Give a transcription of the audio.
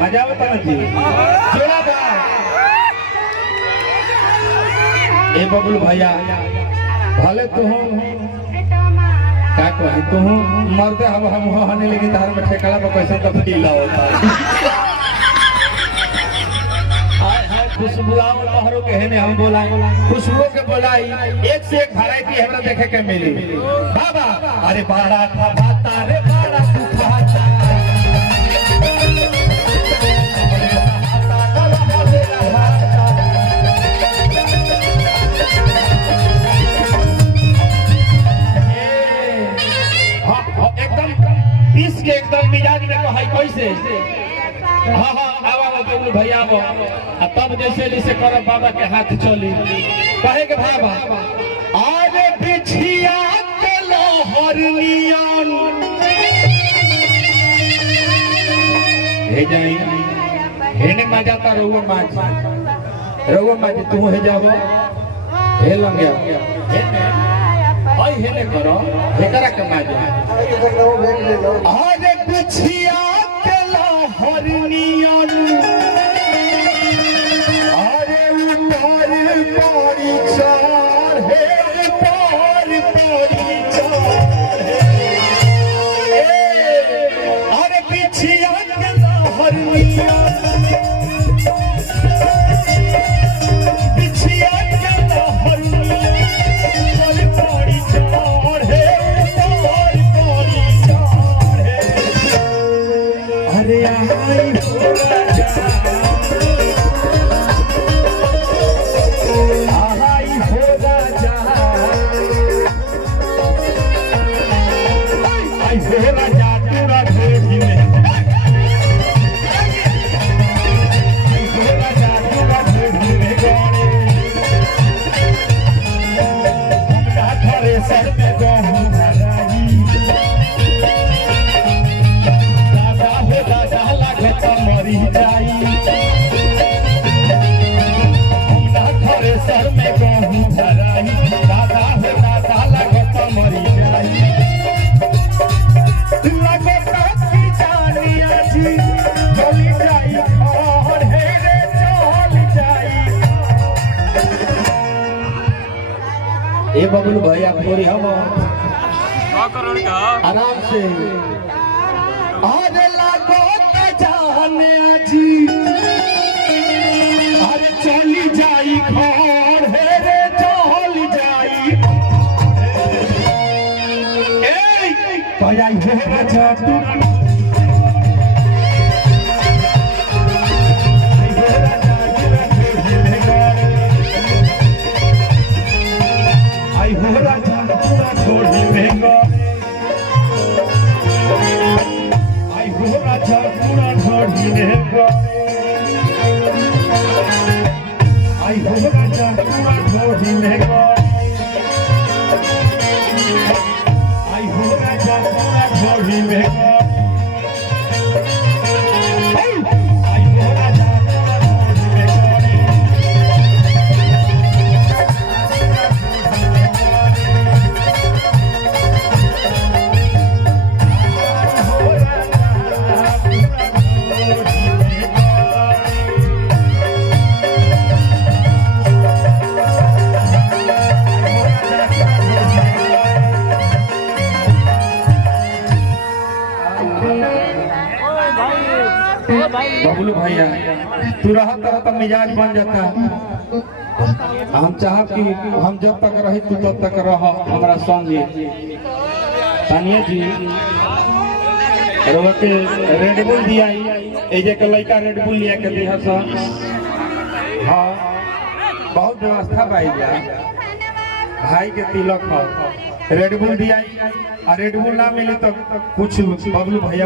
मजा बता जी जोड़ा बा ए बबलू भैया भले तू क्या कहे तू मरते हम हने लेकिन तार में ठेकड़ा पर पैसा तो फीला होता है खुशबू लहरों के है हम बोला खुशबू के बोलाई एक से एक वैरायटी हमरा देखे के मिली बाबा अरे बड़ा था भाता रे बड़ा भाता के एकदम मिजाज में कहाई कैसे हाँ हाँ आवा बबलू भैया आ तब जैसे जैसे कर बाबा के हाथ चली कहे के बाबा आरे बिछिया के लोहरनियन हे जाई हेने मजा ता रहुआ माज तू हे जाबो हे लग गया हेने ओए हेने करो हेकरा के मजा आरे बिछिया के लोहरनियन अरे ऊपर पड़ी चढ़े ऊपर पड़ी चढ़े अरे बिछिया के लोहरनियन ए बबलू भैया थोड़ी हम आराम से अरे लागो त जाने आजी अरे चली जाई घर हे रे चली जाई ए तो जाई हे रे बबलू भैया तू रहा तो मिजाज बन जाता हम चाहब कि हम जब तक रही तू तब तक रह हमारा संगे तानिया जी के रेड बुल दिया एजे के लड़का रेड बुल लिया के दिया सन हाँ बहुत व्यवस्था पाई भाई के तिलक रेड बुल दिया रेड बुल ना मिली तो कुछ बबलू भैया